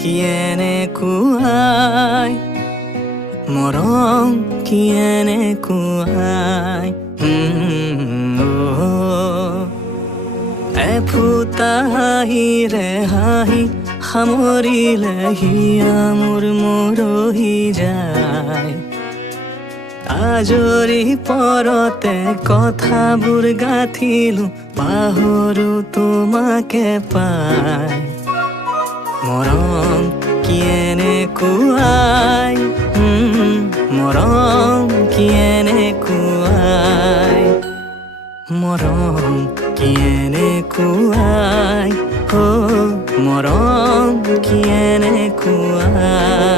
কিয়েনে কুৱাই মৰম কিয়েনে কুৱাই এফুটা হাঁহিৰে হাঁহি সামৰিলে হিয়া মোৰ মৰহি যায় আজৰি পৰতে কথাবোৰ গাঁঠিলো পাহৰো তোমাকে পাই মৰম কিয়েনে কুৱাই মৰম কিয়েনে কুৱাই মৰম কিয়েনে কুৱাই মৰম কিয়েনে কুৱাই